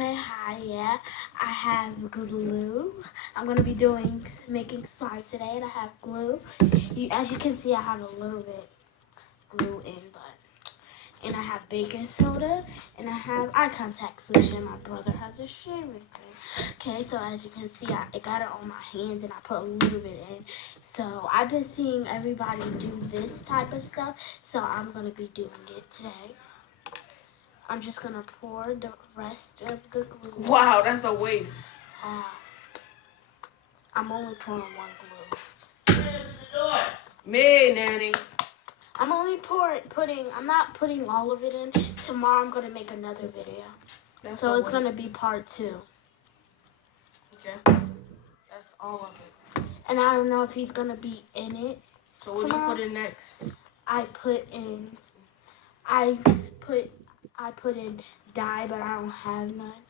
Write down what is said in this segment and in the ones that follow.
Okay, hi, yeah. I have glue. I'm gonna be making slime today, and I have glue. As you can see, I have a little bit glue in, and I have baking soda, and I have eye contact solution. My brother has a shaving cream. Okay, so as you can see, I got it on my hands, and I put a little bit in. So I've been seeing everybody do this type of stuff, so I'm gonna be doing it today. I'm just gonna pour the rest of the glue. Wow, that's a waste. I'm only pouring one glue. Me, Nanny. I'm only I'm not putting all of it in. Tomorrow I'm gonna make another video. So it's gonna be part 2. Okay. That's all of it. And I don't know if he's gonna be in it. So what do you put in next? I put in dye, but I don't have none.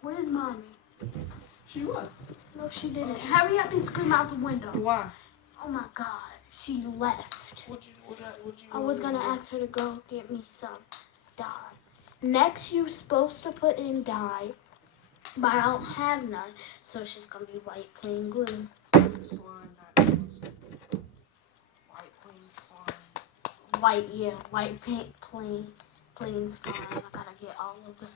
Where's mommy? She what? No, she didn't. Hurry up and scream out the window. Why? Oh my God, she left. I was gonna ask her to go get me some dye. Next, you're supposed to put in dye, but I don't have none, so it's just gonna be white plain glue. Slime, not white plain slime. White paint plain slime. I gotta get all of this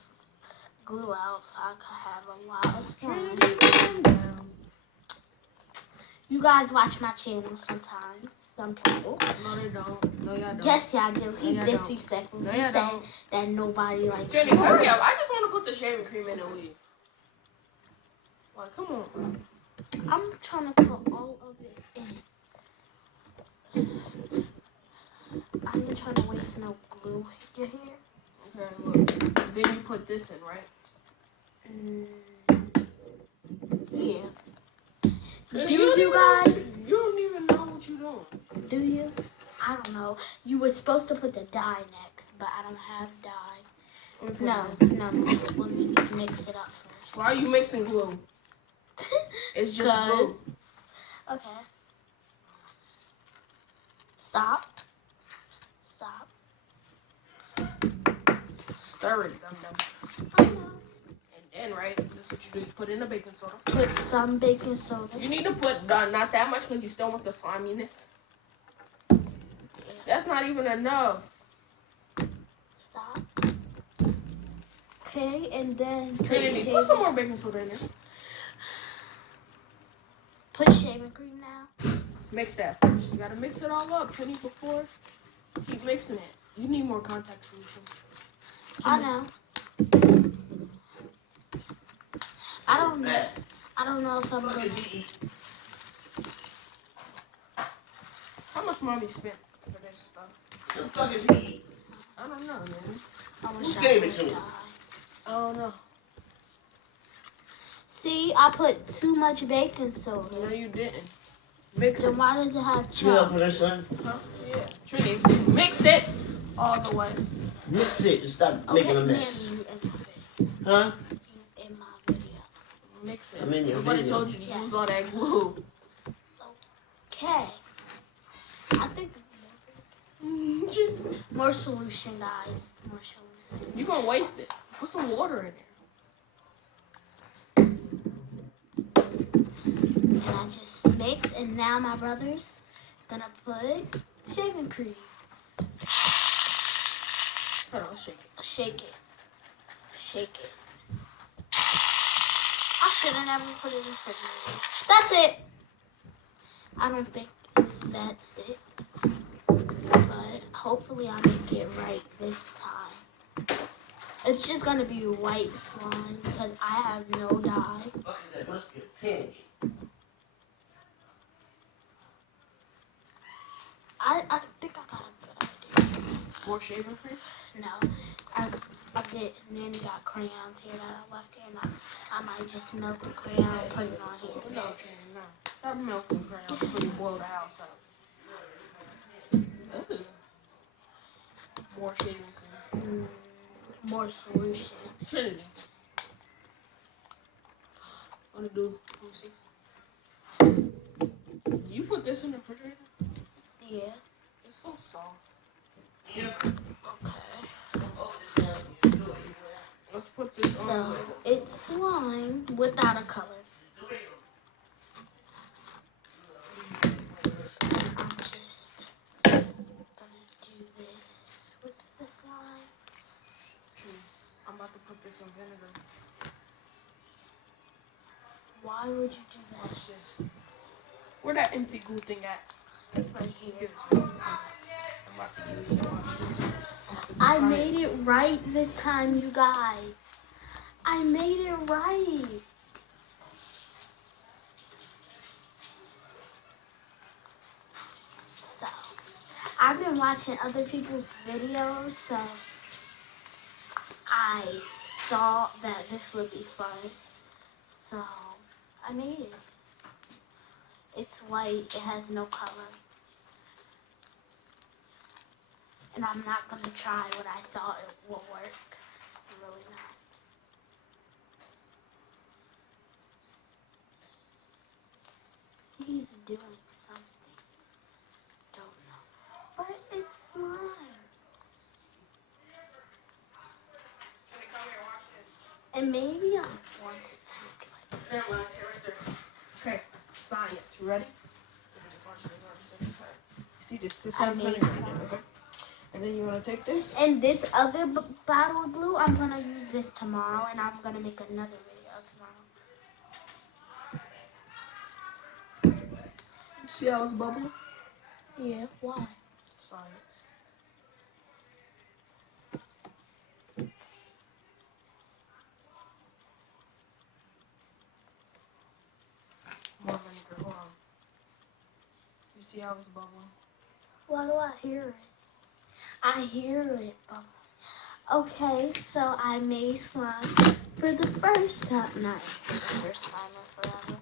glue out so I could have a lot of slime. You guys watch my channel sometimes. Some people. No, they don't. No, y'all don't. Yes, y'all do. He's disrespectful. No, he y'all said don't. that nobody likes Jenny, hurry up. I just want to put the shaving cream in and leave. Like, come on. I'm trying to put all of it in. I'm not trying to waste no glue. You hear? Okay, look. Then you put this in, right? Yeah. Do you guys? You don't even know what you're doing. Do you? I don't know. You were supposed to put the dye next, but I don't have dye. No. Let me mix it up first. Why are you mixing glue? It's just glue. Okay. Stop. Stir it, dum-dum. And then, right, this is what you do. You put in the baking soda. Put some baking soda. You need to put not that much because you still want the sliminess. That's not even enough. Stop. Okay, and then put some more baking soda in there. Put shaving cream now. Mix that first. You gotta mix it all up, Trinity, before. Keep mixing it. You need more contact solution. I know. I don't know if I'm gonna. How much money spent for this stuff? The fuck is he? I don't know, man. Who gave it to him? I don't know. See, I put too much baking soda. No, you didn't. Mix Then it. why does it have You help chunk? with her, son? Huh? Yeah. Trinity, mix it all the way. Mix it and stop making a mess. You in Huh? my video. Mix it. I'm in your Nobody video. told you to use all that glue. Okay. I think more solution, guys. More solution. You're gonna waste it. Put some water in there. And I just mix, and now my brother's gonna put shaving cream. Hold on, shake it. Shake it. I should have never put it in the refrigerator. That's it. I don't think that's it. But hopefully I make it right this time. It's just gonna be white slime because I have no dye. That must be a pinch. I think I got a good idea. More shaving cream? No, I Nanny got crayons here that I left here, and I might just melt the crayon and put it on here. No, Trinity, no. Stop melting crayons before you boil the house up. Ooh. More shaving cream. More solution. Trinity. Let me see. Do you put this in the refrigerator? Yeah. It's so soft. Okay. Let's put So it's slime without a color. I'm just gonna do this with the slime. I'm about to put this in vinegar. Why would you do that? Watch this. Where that empty glue thing at? Right here. I'm about to use it. Watch this. I made it right this time, you guys. I made it right. So, I've been watching other people's videos, so I thought that this would be fun. So, I made it. It's white, it has no color. And I'm not gonna try what I thought it will work. I'm really not. He's doing something. Don't know. But it's slime. And maybe I want it to look like There, right there. Okay, science. Ready? See this I has made vinegar in some. it, okay? And then you want to take this? And this other bottle of glue, I'm gonna use this tomorrow, and I'm gonna make another video tomorrow. See how it's bubbling? Yeah, why? Science. More vinegar, hold on. You see how it's bubbling? Why do I hear it? I hear it bubbling. Okay, so I made slime for the first time. Not for the first time in forever.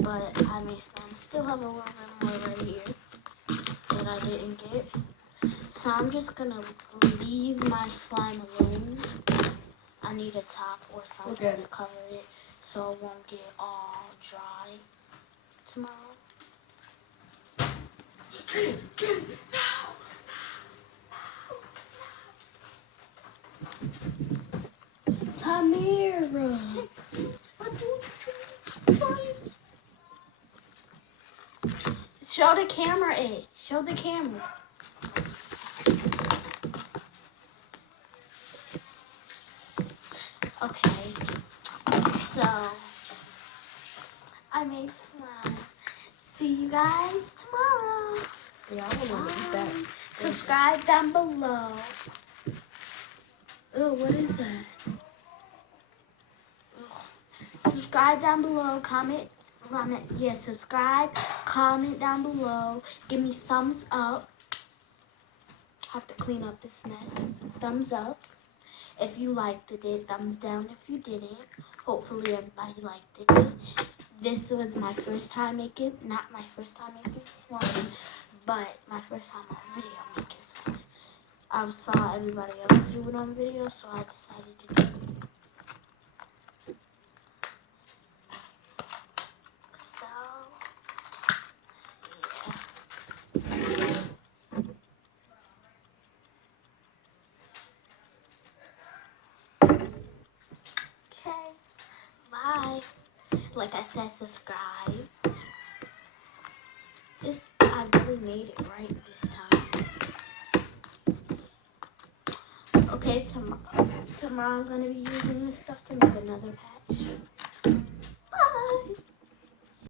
But I made slime. Still have a little bit more right here that I didn't get. So I'm just gonna leave my slime alone. I need a top or something to cover it so it won't get all dry tomorrow. Get it, now! Tamira! Science! Show the camera it. Show the camera. Okay. So, I made slime. See you guys tomorrow. Yeah, I want to eat that. Subscribe down below. Oh, what is that? Subscribe down below. Comment. Yeah, subscribe. Comment down below. Give me thumbs up. Have to clean up this mess. Thumbs up if you liked it. Thumbs down if you didn't. Hopefully everybody liked it. This was my first time making, not my first time making slime, but my first time on video making slime. I saw everybody else do it on video, so I decided to do it. So, yeah. Okay, bye. Like I said, subscribe. I really made it right this time. Okay, tomorrow I'm going to be using this stuff to make another patch.